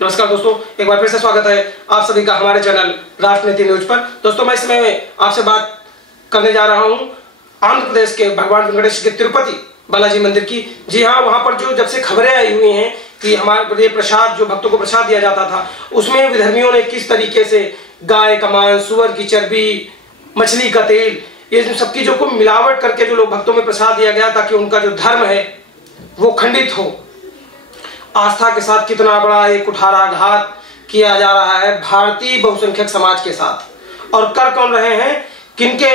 नमस्कार दोस्तों, एक बार फिर से स्वागत है आप सभी का हमारे चैनल राजनीति न्यूज पर। दोस्तों, मैं इसमें आपसे बात करने जा रहा हूं आंध्र प्रदेश के भगवान वेंकटेश के तिरुपति बालाजी मंदिर की। जी हाँ, वहां पर जो जब से खबरें आई हुई हैं कि हमारे प्रसाद जो भक्तों को प्रसाद दिया जाता था, उसमें विधर्मियों ने किस तरीके से गाय का मांस, सुअर की चर्बी, मछली का तेल, ये सबकी जो को मिलावट करके जो लोग भक्तों में प्रसाद दिया गया ताकि उनका जो धर्म है वो खंडित हो। आस्था के साथ कितना बड़ा एक कुठाराघात किया जा रहा है भारतीय बहुसंख्यक समाज के साथ। और कर कौन रहे हैं, किनके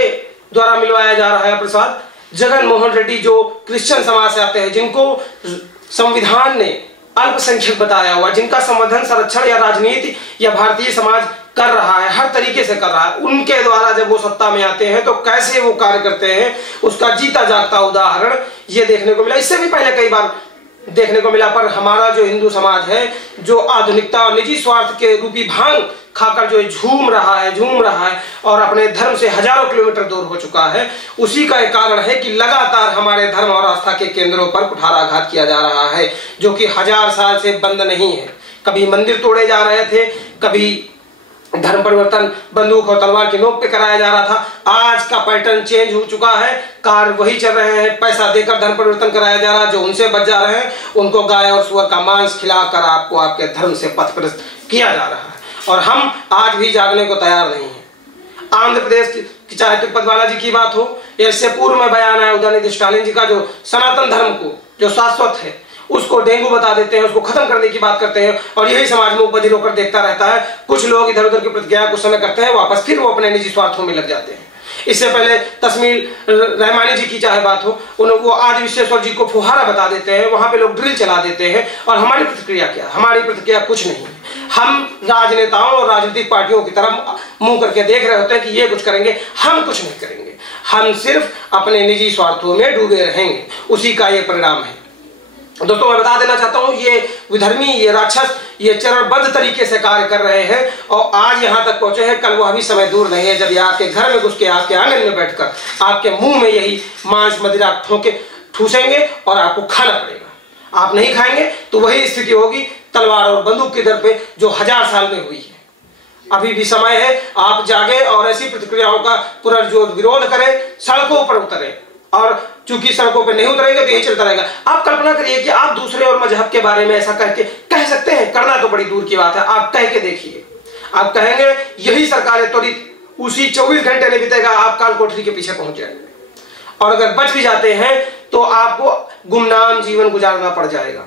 द्वारा मिलवाया जा रहा है प्रसाद? जगन मोहन रेड्डी जो क्रिश्चियन समाज से आते हैं, जिनको संविधान ने अल्पसंख्यक बताया हुआ, जिनका संवर्धन, संरक्षण या राजनीति या भारतीय समाज कर रहा है, हर तरीके से कर रहा है, उनके द्वारा जब वो सत्ता में आते हैं तो कैसे वो कार्य करते हैं, उसका जीता जागता उदाहरण ये देखने को मिला। इससे भी पहले कई बार देखने को मिला, पर हमारा जो हिंदू समाज है, जो आधुनिकता और निजी स्वार्थ के रूपी भांग खाकर जो झूम रहा है और अपने धर्म से हजारों किलोमीटर दूर हो चुका है, उसी का एक कारण है कि लगातार हमारे धर्म और आस्था के केंद्रों पर कुठाराघात किया जा रहा है, जो कि 1000 साल से बंद नहीं है। कभी मंदिर तोड़े जा रहे थे, कभी धर्म परिवर्तन बंदूक और तलवार की नोक पे कराया जा रहा था। आज का पैटर्न चेंज हो चुका है, कार्य वही चल रहे हैं, पैसा देकर धर्म परिवर्तन कराया जा रहा है। जो उनसे बच जा रहे हैं उनको गाय और सुअर का मांस खिलाकर आपको आपके धर्म से पथभ्रष्ट किया जा रहा है, और हम आज भी जागने को तैयार नहीं है। आंध्र प्रदेश की चाहे तिरुपति बालाजी की बात हो, इससे पूर्व में बयान आया उदयनिधि स्टालिन जी का, जो सनातन धर्म को जो शाश्वत है उसको डेंगू बता देते हैं, उसको खत्म करने की बात करते हैं, और यही समाज में उपबधिर होकर देखता रहता है। कुछ लोग इधर उधर की प्रतिक्रिया कुछ समय करते हैं, वापस फिर वो अपने निजी स्वार्थों में लग जाते हैं। इससे पहले तस्मीर रहमानी जी की चाहे बात हो, वो आज विश्वेश्वर जी को फुहारा बता देते हैं, वहां पे लोग ड्रिल चला देते हैं, और हमारी प्रतिक्रिया क्या? हमारी प्रतिक्रिया कुछ नहीं। हम राजनेताओं और राजनीतिक पार्टियों की तरफ मुंह करके देख रहे होते हैं कि ये कुछ करेंगे, हम कुछ नहीं करेंगे, हम सिर्फ अपने निजी स्वार्थों में डूबे रहेंगे। उसी का ये परिणाम है। दोस्तों, मैं बता देना चाहता हूं, ये विधर्मी, ये राक्षस, ये चरणबद्ध तरीके से कार्य कर रहे हैं, और आज यहां तक पहुंचे हैं। कल वो अभी समय दूर नहीं है जब ये आपके घर में घुस के आपके आंगन में बैठकर आपके मुंह में यही मांस मदिरा ठूसेंगे और आपको खाना पड़ेगा। आप नहीं खाएंगे तो वही स्थिति होगी तलवार और बंदूक के दर पे जो 1000 साल में हुई है। अभी भी समय है, आप जागे और ऐसी प्रतिक्रियाओं का पुनर्जोर विरोध करें, सड़कों पर उतरें। और चूंकि सड़कों पे नहीं उतरेंगे तो यही चलता रहेगा। आप कल्पना करिए कि आप दूसरे और मजहब के बारे में ऐसा करके कह सकते हैं, करना तो बड़ी दूर की बात है, आप कह के देखिए। आप कहेंगे यही सरकार त्वरित, उसी 24 घंटे नहीं बीतेगा आप काल कोठरी के पीछे पहुंच जाएंगे, और अगर बच भी जाते हैं तो आपको गुमनाम जीवन गुजारना पड़ जाएगा।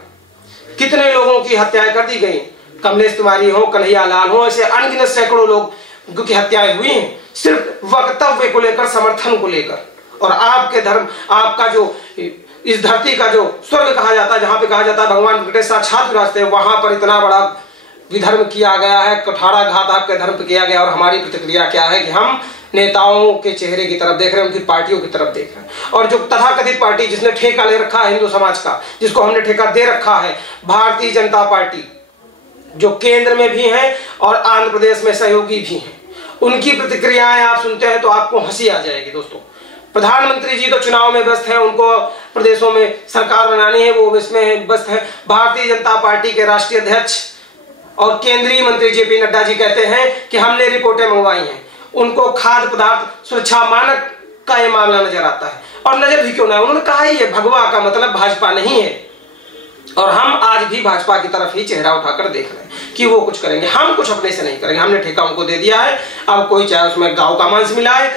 कितने लोगों की हत्याएं कर दी गई, कमलेश तिवारी हो, कन्हैया लाल हो, ऐसे अनगिनत सैकड़ों लोग की हत्याएं हुई हैं, सिर्फ वक्तव्य को लेकर, समर्थन को लेकर। और आपके धर्म, आपका जो इस धरती का जो स्वर्ग कहा जाता है, जहां पे कहा जाता है भगवान वेंकटेश साक्षात विराजते हैं, वहां पर इतना बड़ा विधर्म किया गया है, कुठाराघात आपके धर्म पे किया गया। और हमारी प्रतिक्रिया क्या है कि हम नेताओं के चेहरे की तरफ देख रहे हैं, उनकी पार्टियों की तरफ देख रहे हैं। और जो तथाकथित पार्टी जिसने ठेका ले रखा है हिंदू समाज का, जिसको हमने ठेका दे रखा है, भारतीय जनता पार्टी, जो केंद्र में भी है और आंध्र प्रदेश में सहयोगी भी है, उनकी प्रतिक्रियाएं आप सुनते हैं तो आपको हंसी आ जाएगी। दोस्तों, प्रधानमंत्री जी तो चुनाव में व्यस्त है, उनको प्रदेशों में सरकार बनानी है, वो इसमें व्यस्त है। भारतीय जनता पार्टी के राष्ट्रीय अध्यक्ष और केंद्रीय मंत्री जेपी नड्डा जी कहते हैं कि हमने रिपोर्टें मंगवाई हैं, उनको खाद्य पदार्थ सुरक्षा मानक का ये मामला नजर आता है। और नजर भी क्यों ना, उन्होंने कहा ही है, भगवा का मतलब भाजपा नहीं है। और हम आज भी भाजपा की तरफ ही चेहरा उठाकर देख रहे हैं कि वो कुछ करेंगे, हम कुछ अपने से नहीं करेंगे। हमने ठेका उनको दे दिया है, अब कोई चाहे उसमें गाँव का मांस मिलाए,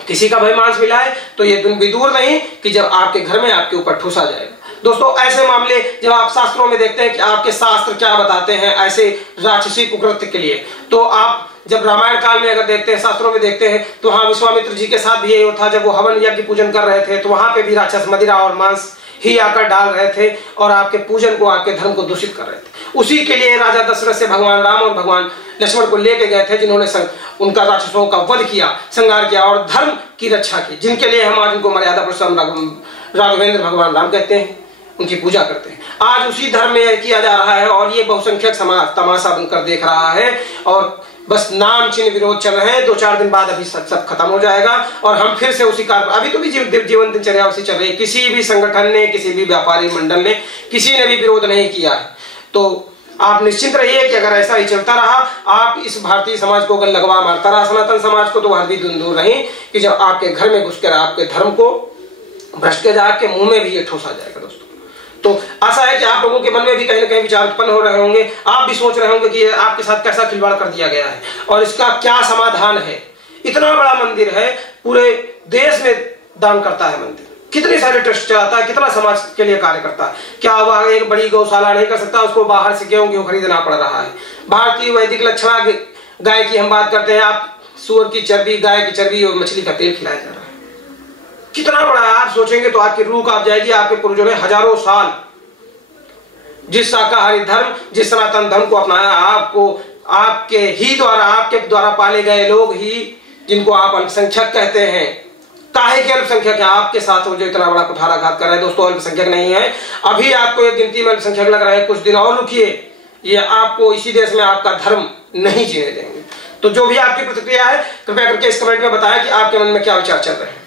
किसी का भाई मांस मिलाए, तो ये दिन भी दूर नहीं कि जब आपके घर में आपके ऊपर ठूसा जाएगा। दोस्तों, ऐसे मामले जब आप शास्त्रों में देखते हैं कि आपके शास्त्र क्या बताते हैं ऐसे राक्षसी कुकृत्य के लिए, तो आप जब रामायण काल में अगर देखते हैं, शास्त्रों में देखते हैं, तो वहां विश्वामित्र जी के साथ भी यही था। जब वो हवन यज्ञ पूजन कर रहे थे तो वहां पे भी राक्षस मदिरा और मांस ही आकर डाल रहे थे और आपके पूजन को, आपके धर्म को दूषित कर रहे थे। उसी के लिए राजा दशरथ से भगवान राम और भगवान लक्ष्मण को लेके गए थे, जिन्होंने उनका राक्षसों का वध किया, संहार किया और धर्म की रक्षा की, जिनके लिए हम आज उनको मर्यादा पुरुषोत्तम राघवेंद्र भगवान राम कहते हैं, उनकी पूजा करते हैं। आज उसी धर्म में किया जा रहा है, और ये बहुसंख्यक समाज तमाशा बनकर देख रहा है, और बस नाम चिन्ह विरोध चल रहे हैं। 2-4 दिन बाद अभी सब खत्म हो जाएगा और हम फिर से उसी कार्य, अभी तो भी जीवन दिनचर्या उसी चल रही है। किसी भी संगठन ने, किसी भी व्यापारी मंडल ने, किसी ने भी विरोध नहीं किया है। तो आप निश्चिंत रहिए कि अगर ऐसा ही चलता रहा, आप इस भारतीय समाज को अगर लगवा मारता रहा सनातन समाज को, तो वह भी दूर रही कि जब आपके घर में घुसकर आपके धर्म को भ्रष्ट के जाके मुंह में भी ये ठोसा जाएगा। दोस्तों, तो आशा है कि आप लोगों के मन में भी कहीं ना कहीं विचार उत्पन्न हो रहे होंगे। आप भी सोच रहे होंगे कि ये आपके साथ कैसा खिलवाड़ कर दिया गया है और इसका क्या समाधान है। इतना बड़ा मंदिर है, पूरे देश में दान करता है मंदिर, कितने सारे ट्रस्ट चलाता है, कितना समाज के लिए कार्य करता है। क्या वह एक बड़ी गौशाला नहीं कर सकता? उसको बाहर से गेहूं खरीदना पड़ रहा है। भारतीय वैदिक लक्षणा गाय की हम बात करते हैं, आप सूअर की चर्बी, गाय की चर्बी और मछली का तेल खिलाया जा रहा है। कितना बड़ा है, आप सोचेंगे तो आपकी रूह कांप जाएगी। आपके पूर्वजों ने हजारों साल जिस शाकाहारी धर्म, जिस सनातन धर्म को अपनाया, आपको आपके द्वारा पाले गए लोग ही, जिनको आप अल्पसंख्यक कहते हैं, काहे के अल्पसंख्यक है आपके साथ वो जो इतना बड़ा कुठाराघात कर रहे हैं। दोस्तों, अल्पसंख्यक नहीं है, अभी आपको एक गिनती में अल्पसंख्यक लग रहे हैं, कुछ दिन और रुकिए, ये आपको इसी देश में आपका धर्म नहीं जीने देंगे। तो जो भी आपकी प्रतिक्रिया है, कृपया करके इस कमेंट में बताएं कि आपके मन में क्या विचार चल रहे हैं।